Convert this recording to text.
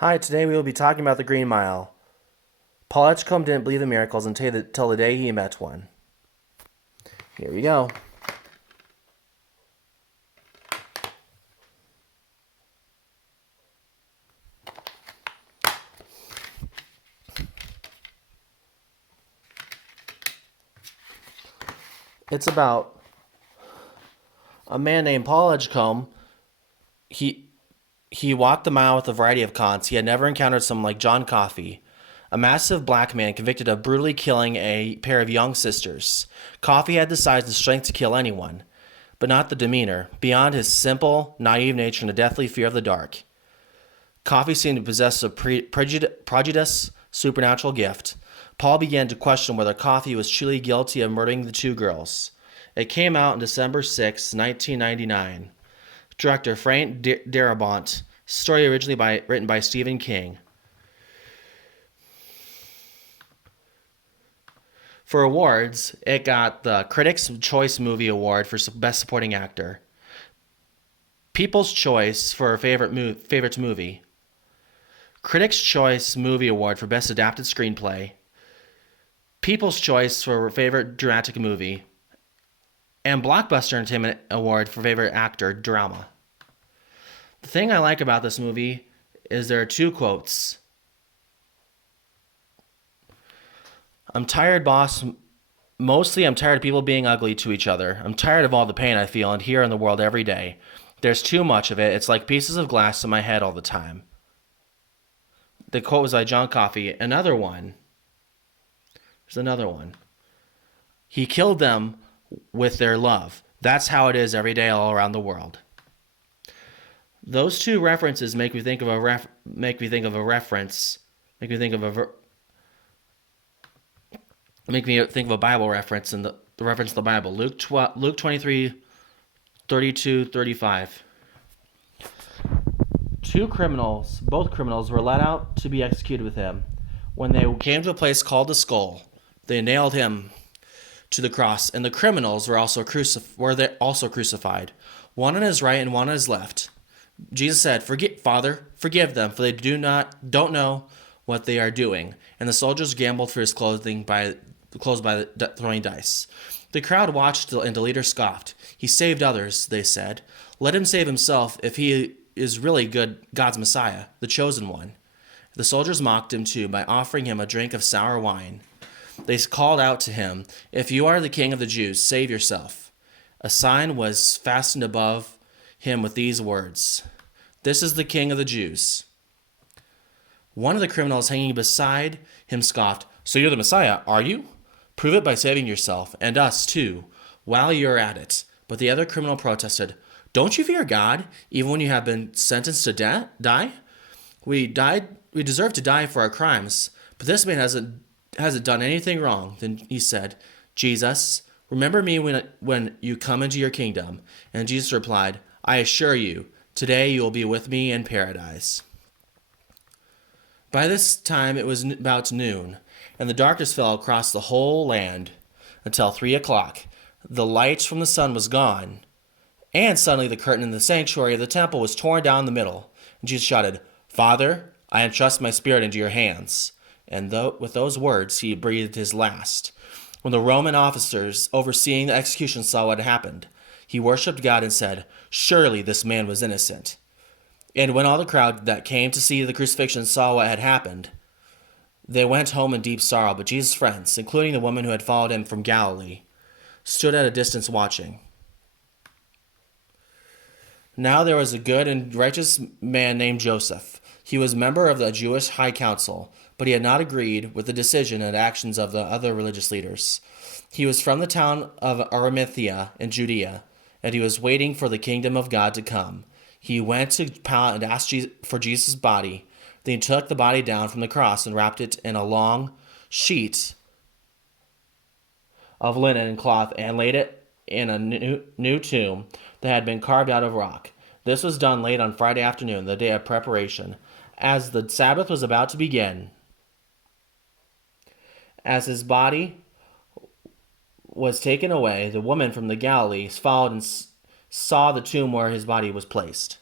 Hi, today we will be talking about the Green Mile. Paul Edgecombe didn't believe in miracles until the day he met one. Here we go. It's about a man named Paul Edgecombe. He he walked the mile with a variety of cons. He had never encountered someone like John Coffey, a massive black man convicted of brutally killing a pair of young sisters. Coffey had the size and strength to kill anyone, but not the demeanor, beyond his simple, naive nature and a deathly fear of the dark. Coffee seemed to possess a prodigious supernatural gift. Paul began to question whether Coffee was truly guilty of murdering the two girls. It came out on December 6, 1999. Director Frank Darabont. Story originally written by Stephen King. For awards, it got the Critics' Choice Movie Award for Best Supporting Actor, People's Choice for Favorite Movie, Critics' Choice Movie Award for Best Adapted Screenplay, People's Choice for Favorite Dramatic Movie, and Blockbuster Entertainment Award for Favorite Actor Drama. The thing I like about this movie is there are two quotes. I'm tired, boss. Mostly, I'm tired of people being ugly to each other. I'm tired of all the pain I feel and hear in the world every day. There's too much of it. It's like pieces of glass in my head all the time. The quote was by John Coffey. Another one. There's another one. He killed them with their love. That's how it is every day all around the world. Those two references make me think of a reference. Make me think of a Bible reference, and the reference to the Bible. Luke 23:32-35. Both criminals, were led out to be executed with him. When they came to a place called the Skull, they nailed him to the cross, and the criminals were also crucified, one on his right and one on his left. Jesus said, Father, forgive them, for they don't know what they are doing. And the soldiers gambled for his clothing by throwing dice. The crowd watched, and the leader scoffed. He saved others, they said. Let him save himself if he is really God's Messiah, the chosen one. The soldiers mocked him too by offering him a drink of sour wine. They called out to him, If you are the king of the Jews, save yourself. A sign was fastened above him with these words, This is the king of the Jews. One of the criminals hanging beside him scoffed, So you're the Messiah, are you? Prove it by saving yourself, and us too, while you're at it. But the other criminal protested, Don't you fear God, even when you have been sentenced to die? We deserve to die for our crimes, but this man hasn't done anything wrong. Then he said, Jesus, remember me when you come into your kingdom. And Jesus replied, I assure you, today you will be with me in paradise. By this time it was about noon, and the darkness fell across the whole land until 3 o'clock. The light from the sun was gone, and suddenly the curtain in the sanctuary of the temple was torn down the middle. And Jesus shouted, Father, I entrust my spirit into your hands. And with those words he breathed his last. When the Roman officers overseeing the execution saw what had happened, he worshipped God and said, Surely this man was innocent. And when all the crowd that came to see the crucifixion saw what had happened, they went home in deep sorrow. But Jesus' friends, including the woman who had followed him from Galilee, stood at a distance watching. Now there was a good and righteous man named Joseph. He was a member of the Jewish High Council, but he had not agreed with the decision and actions of the other religious leaders. He was from the town of Arimathea in Judea, and he was waiting for the kingdom of God to come. He went to Pilate and asked for Jesus' body. Then he took the body down from the cross and wrapped it in a long sheet of linen and cloth and laid it in a new tomb that had been carved out of rock. This was done late on Friday afternoon, the day of preparation, as the Sabbath was about to begin. As his body was taken away, the woman from the Galilee followed and saw the tomb where his body was placed.